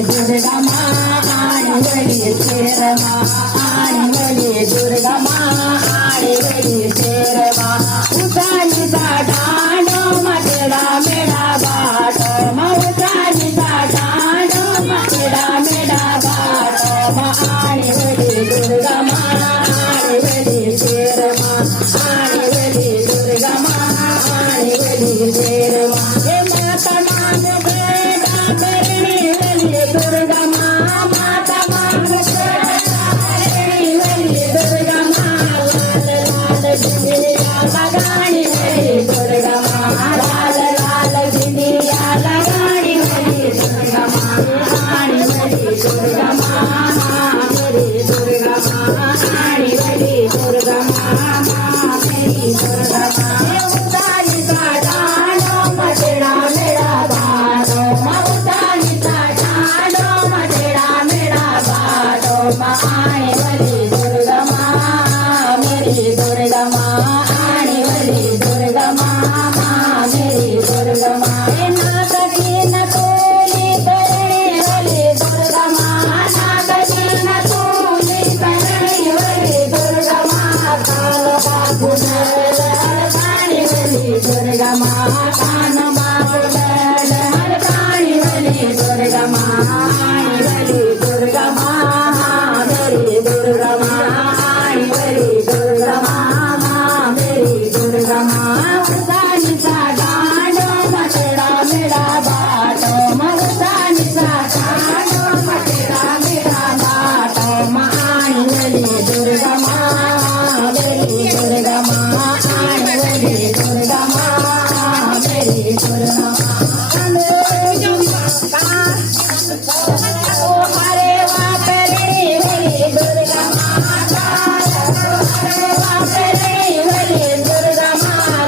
दुर्गा आणि वली शेरमा आणि वली दुर्गा आणि वली शेरमा उसानीचा डांडो मटेडा मेडा बाट उसानीचा डांडो मटेडा मेडा बाट आणि वली दुर्गा आणि वली शेरमा आणि वली दुर्गा आणि वली शेरमा हे माता मान बेटा मेरी वली दुर्गा माता मान मेरी वली दुर्गा लाल लाल बिंदिया लगानी वली दुर्गा लाल लाल बिंदिया लगानी वली दुर्गा आणि वली दुर्गा मेरी दुर्गा आणि वली दुर्गा मेरी दुर्गा उतानीचा डांडो मटेडा मेडा बाटो उतानीचा डांडो मटेडा मेडा बाटो आणि वली दुर्गा मेरी दुर्गा आणि वली दुर्गा मेरी दुर्गा नागती नकोली करणी वली दुर्गा नागती नकोली करणी वली दुर्गा काल बाबुल हरकाणी वली दुर्गा कान बाबुल हरकाणी वली दुर्गा आणि वली दुर्गा मेरी दुर्गा आणि वली दुर्गा मेरी दुर्गा उसानीचा डांडो मटेडा मेडा बाटो उसानीचा डांडो मटेडा मेडा बाटो आणि वली दुर्गा मेरी दुर्गा आणि वली दुर्गा मेरी दुर्गा ओ हरे वापरे वली दुर्गा हरे वापरे वली दुर्गा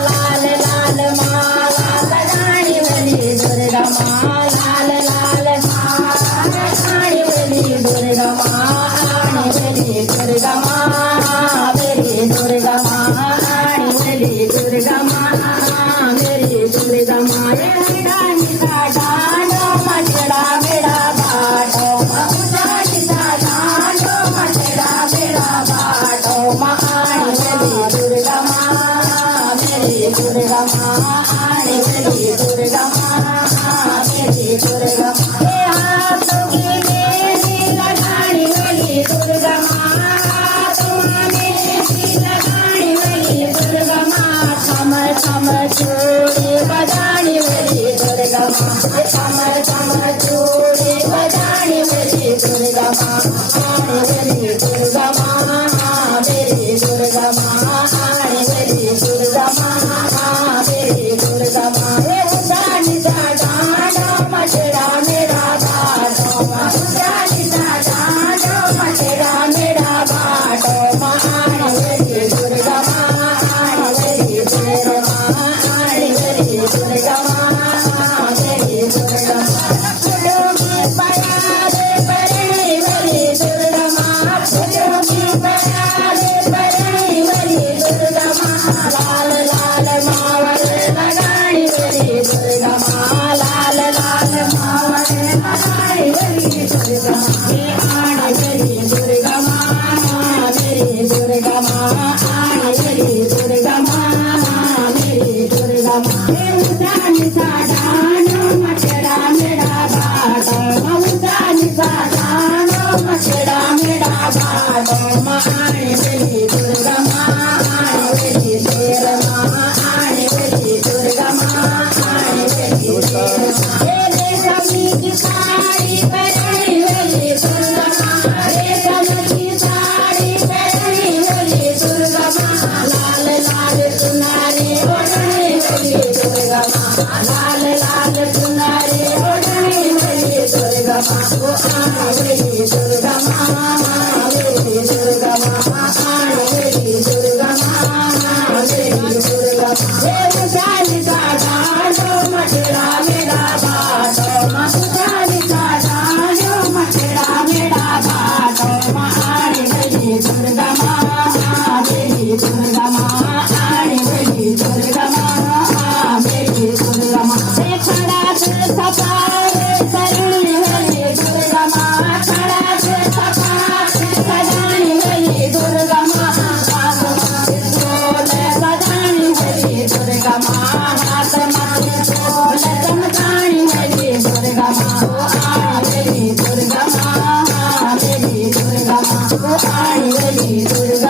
लाल लाल माला लगाणी वली दुर्गा लाल लाल माला लगाणी वली दुर्गा आणि वली दुर्गा मेरी दुर्गा आणि वली दुर्गा मेरी दुर्गा उसानीचा डांडो मटेडा मेडा बाटो उसानीचा डांडो मटेडा मेडा बाटो आणि वली दुर्गा मेरी दुर्गा आणि वली दुर्गा मेरी दुर्गा हे हाथों की मेरी लगानी वली दुर्गा मेरी लगानी वली दुर्गा छम छम चूड़ी बजानी वली दुर्गा छम छम चूड़ी बजानी वली दुर्गा आणि वली दुर्गा मेरी दुर्गा आणि वली दुर्गा मेरी दुर्गा हे उसानीचा डांडो मटेडा मेडा बाटो उसानीचा डांडो मटेडा मेडा बाटो आणि वली दुर्गा आणि वली दुर्गा आणि वली दुर्गा मेरी दुर्गा फुलों पयारे परणी वली दुर्गा फुलों पयारे परणी वली दुर्गा लाल लाल मावल लगानी वली दुर्गा लाल लाल मावल लगानी वली दुर्गा आणि वली दुर्गा मेरी दुर्गा आणि वली दुर्गा मेरी दुर्गा उसानीचा डांडो मटेडा मेडा बाटो उसानीचा डांडो मटेडा मेडा बाटो आणि वली दुर्गा आणि वली शेरमा आणि वली दुर्गा आणि वली शेरमा रेशमी की साडी पहनी वली दुर्गा रेशमी की साडी पहनी वली दुर्गा लाल लाल सुनारी ओढ़नी वली दुर्गा लाल लाल सुनारी ओढ़नी वली दुर्गा आणि वली दुर्गा मेरी दुर्गा आणि वली दुर्गा मेरी दुर्गा हे उसानीचा डांडो मटेडा मेडा बाटो उसानीचा डांडो मटेडा मेडा बाटो आणि वली दुर्गा मेरी दुर्गा आणि वली दुर्गा आई वली दुर्गा